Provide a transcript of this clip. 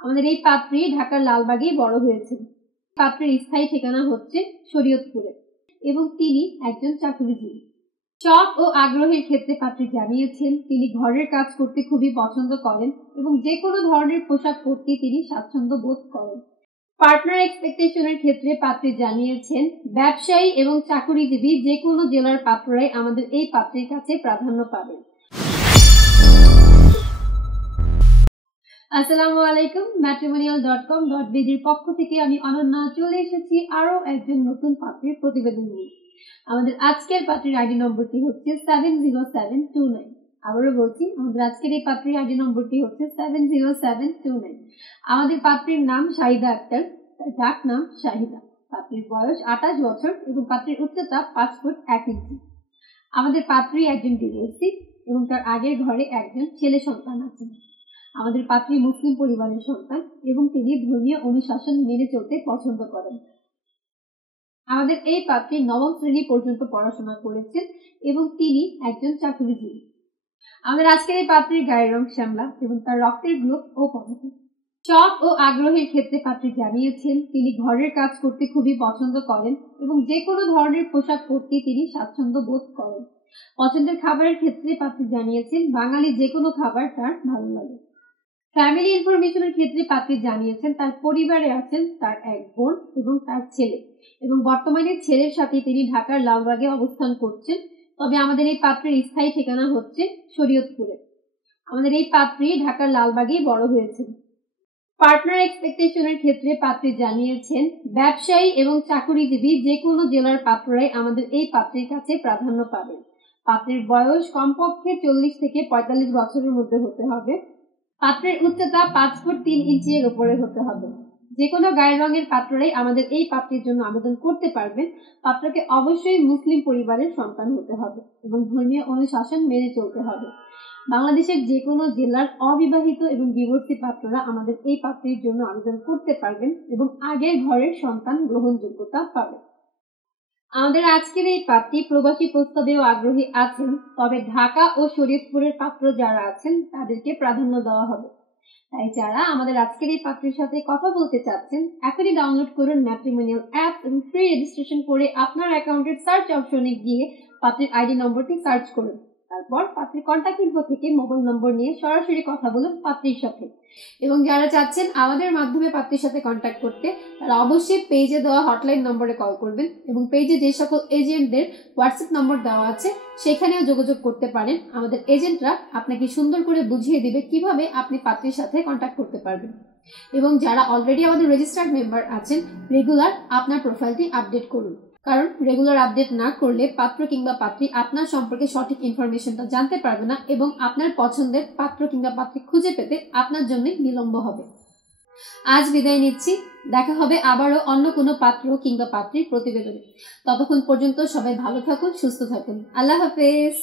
আমাদের এই পাত্রী ঢাকার লালবাগেই বড় হয়েছেন। পাত্রের স্থায়ী ঠিকানা হচ্ছে শরীয়তপুরে এবং তিনি একজন চাকুরিজীবী। শখ ও আগ্রহের ক্ষেত্রে পাত্রী জানিয়েছেন তিনি ঘরের কাজ করতে খুবই পছন্দ করেন এবং যে কোনো ধরনের পোশাক পরতে তিনি স্বাচ্ছন্দ্য বোধ করেন। পার্টনার এক্সপেকটেশনের ক্ষেত্রে পাত্রী জানিয়েছেন ব্যবসায়ী এবং চাকুরিজীবী যে কোনো জেলার পাত্ররাই আমাদের এই পাত্রীর কাছে প্রাধান্য পাবেন। আসসালামু আলাইকুম, matrimonial.com.bd এর পক্ষ থেকে আমি অনন্যা চলে এসেছি আরো একজন নতুন পাত্রীর প্রতিবেদন নিয়ে। আমাদের আজকের পাত্রীর আইডি নম্বরটি হচ্ছে 70729। আবারও বলছি, আমাদের আজকের এই পাত্রীর আইডি নম্বরটি হচ্ছে 70729। আমাদের পাত্রীর নাম শাহিদা আক্তার, ডাক নাম শাহিদা। পাত্রীর বয়স 28 বছর এবং পাত্রীর উচ্চতা 5 ফুট 1 ইঞ্চি। আমাদের পাত্রী একজন ডিভোর্সি এবং তার আগের ঘরে একজন ছেলে সন্তান আছে। আমাদের পাত্রী মুসলিম পরিবারের সন্তান এবং তিনি ধর্মীয় অনুশাসন মেনে চলতে পছন্দ করেন। আমাদের এই পাত্রী 9ম শ্রেণী পর্যন্ত পড়াশোনা করেছেন এবং তিনি একজন চাকুরিজীবী। আমাদের আজকের এই পাত্রীর গায়ের রং শ্যামলা এবং তার রক্তের গ্রুপ ও পজিটিভ। শখ ও আগ্রহের ক্ষেত্রে পাত্রী জানিয়েছেন তিনি ঘরের কাজ করতে খুবই পছন্দ করেন এবং যে কোনো ধরনের পোশাক পরতে তিনি স্বাচ্ছন্দ্য বোধ করেন। পছন্দের খাবারের ক্ষেত্রে পাত্রী জানিয়েছেন বাঙালি যে কোনো খাবার তার ভালো লাগে। ফ্যামিলি ইনফরমেশনের ক্ষেত্রে পাত্রী জানিয়েছেন তার পরিবারে আছেন তার এক বোন এবং তার ছেলে এবং বর্তমানে ছেলের সাথে তিনি ঢাকার লালবাগে অবস্থান করছেন। তবে আমাদের এই পাত্রের স্থায়ী ঠিকানা হচ্ছে শরীয়তপুরে। আমাদের এই পাত্রী ঢাকার লালবাগেই বড় হয়েছেন। পার্টনার এক্সপেকটেশনের ক্ষেত্রে পাত্রী জানিয়েছেন ব্যবসায়ী এবং চাকুরিজীবী যে কোনো জেলার পাত্ররাই আমাদের এই পাত্রীর কাছে প্রাধান্য পাবেন। পাত্রের বয়স কমপক্ষে 40 থেকে 45 বছরের মধ্যে হতে হবে। পাত্রের উচ্চতা 5 ফুট 3 ইঞ্চি এর উপরে হতে হবে। যে কোনো গায়ের রঙের পাত্ররাই আমাদের এই পাত্রের জন্য আবেদন করতে পারবেন। পাত্রকে অবশ্যই মুসলিম পরিবারের সন্তান হতে হবে এবং ধর্মীয় অনুশাসন মেনে চলতে হবে। বাংলাদেশের যে কোনো জেলার অবিবাহিত এবং ডিভোর্সি পাত্ররা আমাদের এই পাত্রের জন্য আবেদন করতে পারবেন এবং আগের ঘরের সন্তান গ্রহণযোগ্যতা পাবেন। আমাদের আজকের এই পাত্রী প্রবাসী প্রস্তাবেও আগ্রহী আছেন, তবে ঢাকা ও শরীয়তপুরের পাত্র যারা আছেন তাদেরকে প্রাধান্য দেওয়া হবে। তাই যারা আমাদের আজকের এই পাত্রের সাথে কথা বলতে চাচ্ছেন এখনই ডাউনলোড করুন ম্যাট্রিমোনিয়াল অ্যাপ এবং ফ্রি রেজিস্ট্রেশন করে আপনার অ্যাকাউন্টের সার্চ অপশনে গিয়ে পাত্রীর আইডি নম্বরটি সার্চ করুন। তারপর পাত্রীর কন্ট্যাক্ট ইনফো থেকে মোবাইল নম্বর নিয়ে সরাসরি কথা বলুন পাত্রীর সাথে। এবং যারা চাচ্ছেন আমাদের মাধ্যমে পাত্রীর সাথে কন্ট্যাক্ট করতে তারা অবশ্যই পেজে দেওয়া হটলাইন নম্বরে কল করবেন এবং পেজে যে সকল এজেন্টদের হোয়াটসঅ্যাপ নম্বর দেওয়া আছে সেখানেও যোগাযোগ করতে পারেন। আমাদের এজেন্টরা আপনাকে সুন্দর করে বুঝিয়ে দিবে কিভাবে আপনি পাত্রীর সাথে কন্ট্যাক্ট করতে পারবেন। এবং যারা অলরেডি আমাদের রেজিস্টার্ড মেম্বার আছেন রেগুলার আপনার প্রোফাইলটি আপডেট করুন, কারণ রেগুলার আপডেট না করলে পাত্র কিংবা পাত্রী আপনার সম্পর্কে সঠিক ইনফরমেশনটা জানতে পারবে না এবং আপনার পছন্দের পাত্র কিংবা পাত্রী খুঁজে পেতে আপনার জন্য বিলম্ব হবে। আজ বিদায় নিচ্ছি, দেখা হবে আবারও অন্য কোনো পাত্র কিংবা পাত্রীর প্রতিবেদনে। ততক্ষণ পর্যন্ত সবাই ভালো থাকুন, সুস্থ থাকুন। আল্লাহ হাফেজ।